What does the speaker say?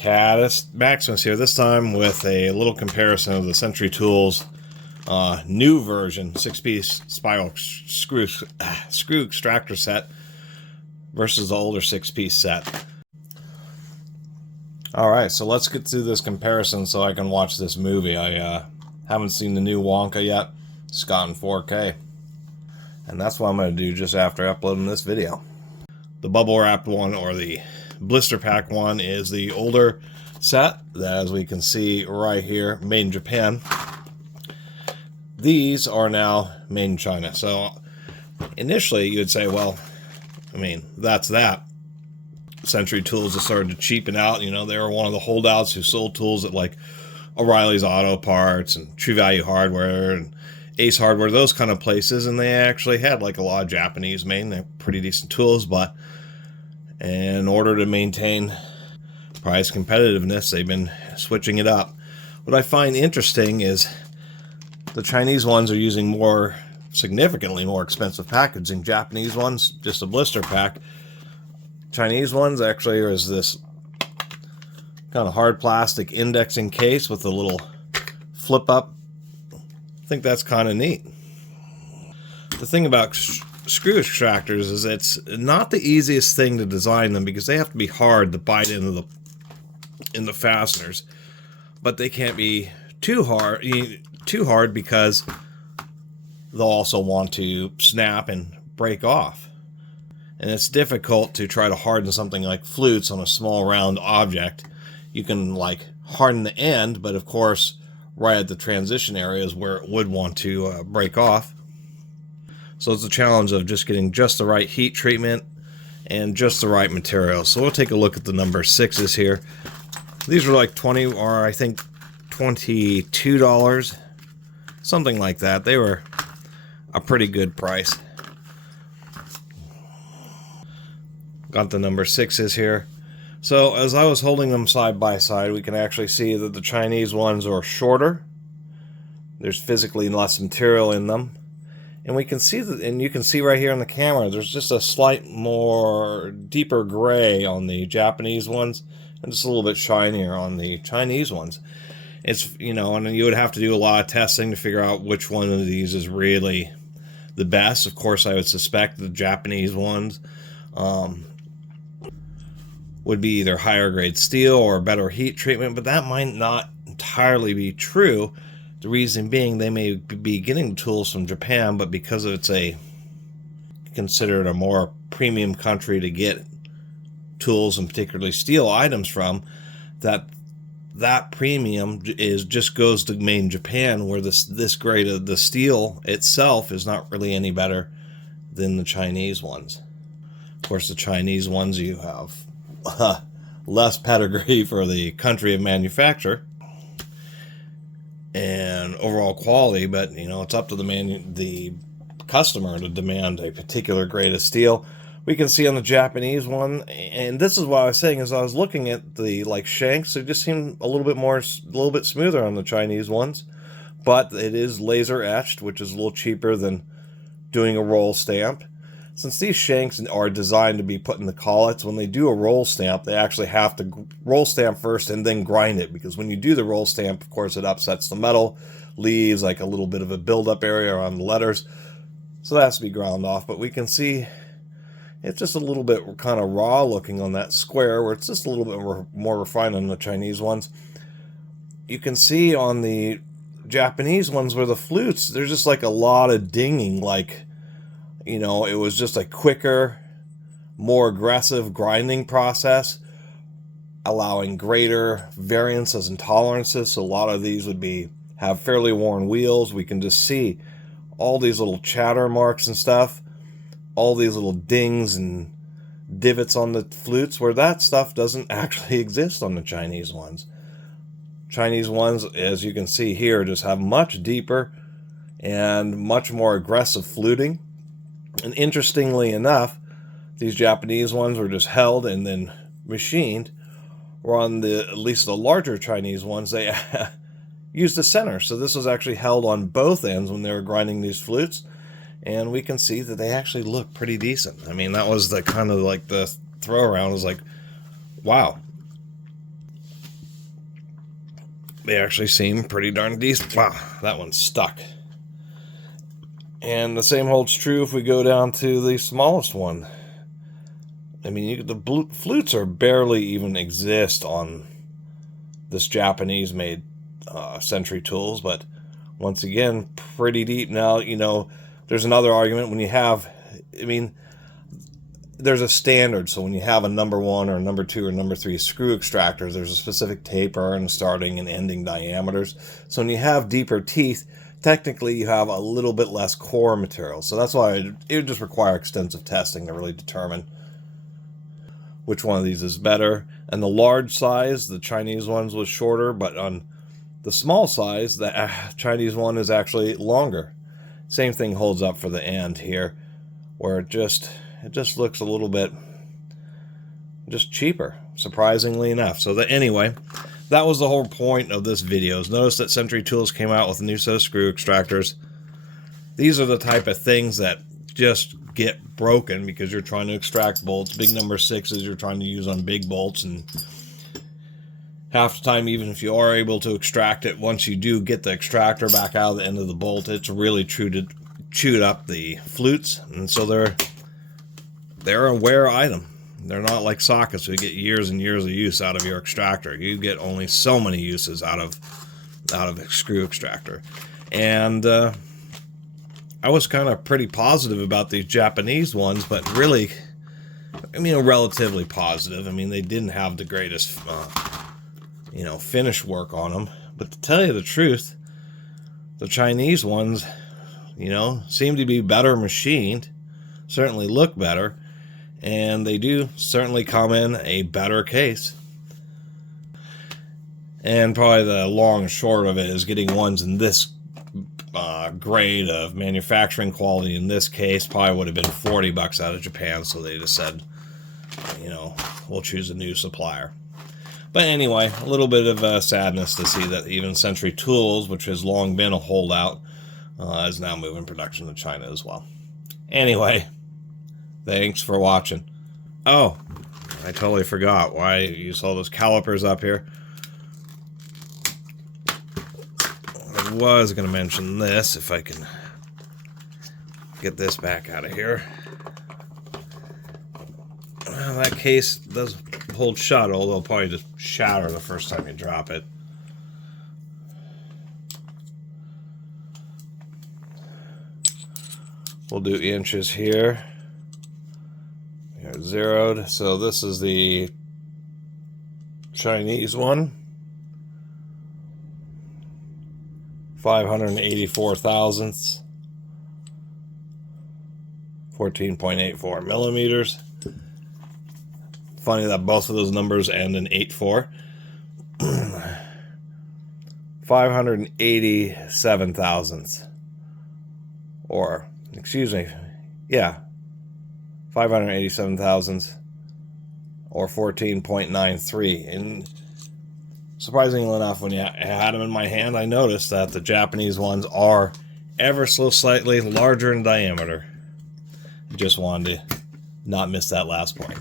Catus, Maximus here, this time with a little comparison of the Century Tools new version 6-piece spiral screw extractor set versus the older 6-piece set. Alright, so let's get through this comparison so I can watch this movie. I haven't seen the new Wonka yet. It's got in 4K. And that's what I'm going to do just after uploading this video. The bubble wrapped one, or the blister pack one, is the older set, as we can see right here, made in Japan. These are now made in China. So initially you would say, well, I mean, that's that. Century Tools has started to cheapen out. You know, they were one of the holdouts who sold tools at like O'Reilly's Auto Parts and True Value Hardware and Ace Hardware, those kind of places, and they actually had like a lot of Japanese made. They're pretty decent tools, but in order to maintain price competitiveness, they've been switching it up. What I find interesting is the Chinese ones are using significantly more expensive packaging. Japanese ones, just a blister pack. Chinese ones actually is this kind of hard plastic indexing case with a little flip up. I think that's kind of neat. The thing about screw extractors is it's not the easiest thing to design them, because they have to be hard to bite into the fasteners, but they can't be too hard because they'll also want to snap and break off. And it's difficult to try to harden something like flutes on a small round object. You can like harden the end, but of course right at the transition areas where it would want to break off. So it's a challenge of just getting just the right heat treatment and just the right material. So we'll take a look at the number 6s here. These are like 20, or I think $22, something like that. They were a pretty good price. Got the number 6s here. So as I was holding them side by side, we can actually see that the Chinese ones are shorter. There's physically less material in them. And we can see that, and you can see right here in the camera, there's just a slight more deeper gray on the Japanese ones, and just a little bit shinier on the Chinese ones. It's, you know, and you would have to do a lot of testing to figure out which one of these is really the best. Of course, I would suspect the Japanese ones would be either higher grade steel or better heat treatment, but that might not entirely be true. The reason being, they may be getting tools from Japan, but because it's considered a more premium country to get tools, and particularly steel items from, that premium just goes to made in Japan, where this grade of the steel itself is not really any better than the Chinese ones. Of course, the Chinese ones, you have less pedigree for the country of manufacture and overall quality, but you know, it's up to the customer to demand a particular grade of steel. We can see on the Japanese one, and this is what I was saying, as I was looking at the like shanks, they just seem a little bit smoother on the Chinese ones, but it is laser etched, which is a little cheaper than doing a roll stamp. Since these shanks are designed to be put in the collets, when they do a roll stamp, they actually have to roll stamp first and then grind it, because when you do the roll stamp, of course, it upsets the metal, leaves like a little bit of a buildup area around the letters, so that has to be ground off. But we can see it's just a little bit kind of raw looking on that square, where it's just a little bit more refined on the Chinese ones. You can see on the Japanese ones where the flutes, there's just like a lot of dinging, like, you know, it was just a quicker, more aggressive grinding process, allowing greater variances and tolerances. So a lot of these would have fairly worn wheels. We can just see all these little chatter marks and stuff, all these little dings and divots on the flutes, where that stuff doesn't actually exist on the Chinese ones. Chinese ones, as you can see here, just have much deeper and much more aggressive fluting. And interestingly enough, these Japanese ones were just held and then machined, or on at least the larger Chinese ones, they used the center. So this was actually held on both ends when they were grinding these flutes, and we can see that they actually look pretty decent. I mean, that was the kind of like the throw around, was like, wow. they actually seem pretty darn decent. Wow, that one's stuck. And the same holds true if we go down to the smallest one. I mean, the flutes are barely even exist on this Japanese-made Century tools, but once again, pretty deep. Now, you know, there's another argument when you have, I mean, there's a standard. So when you have a number 1 or number 2 or number 3 screw extractors, there's a specific taper and starting and ending diameters. So when you have deeper teeth, technically you have a little bit less core material. So that's why it would just require extensive testing to really determine which one of these is better. And the large size, the Chinese ones was shorter, but on the small size, the Chinese one is actually longer. Same thing holds up for the end here, where it just looks a little bit just cheaper, surprisingly enough. So anyway, that was the whole point of this video. Notice that Century Tools came out with a new set of screw extractors. These are the type of things that just get broken because you're trying to extract bolts. Big number 6s you're trying to use on big bolts, and half the time, even if you are able to extract it, once you do get the extractor back out of the end of the bolt, it's really chewed up the flutes, and so they're a wear item. They're not like sockets, so you get years and years of use out of your extractor. You get only so many uses out of a screw extractor. And I was kind of pretty positive about these Japanese ones, but really, I mean, relatively positive. I mean, they didn't have the greatest, you know, finish work on them. But to tell you the truth, the Chinese ones, you know, seem to be better machined, certainly look better, and they do certainly come in a better case. And probably the long and short of it is getting ones in this grade of manufacturing quality in this case probably would have been $40 out of Japan, so they just said, you know, we'll choose a new supplier. But anyway, a little bit of sadness to see that even Century Tools, which has long been a holdout, is now moving production to China as well. Anyway, thanks for watching. Oh, I totally forgot why you saw those calipers up here. I was going to mention this, if I can get this back out of here. Well, that case does hold shut, although it'll probably just shatter the first time you drop it. We'll do inches here. They're zeroed. So this is the Chinese one. 584 thousandths. 14.84 millimeters. Funny that both of those numbers end in 84. 587 thousandths. Or, excuse me, yeah, 587 thousandths, or 14.93. And surprisingly enough, when I had them in my hand, I noticed that the Japanese ones are ever so slightly larger in diameter. Just wanted to not miss that last point.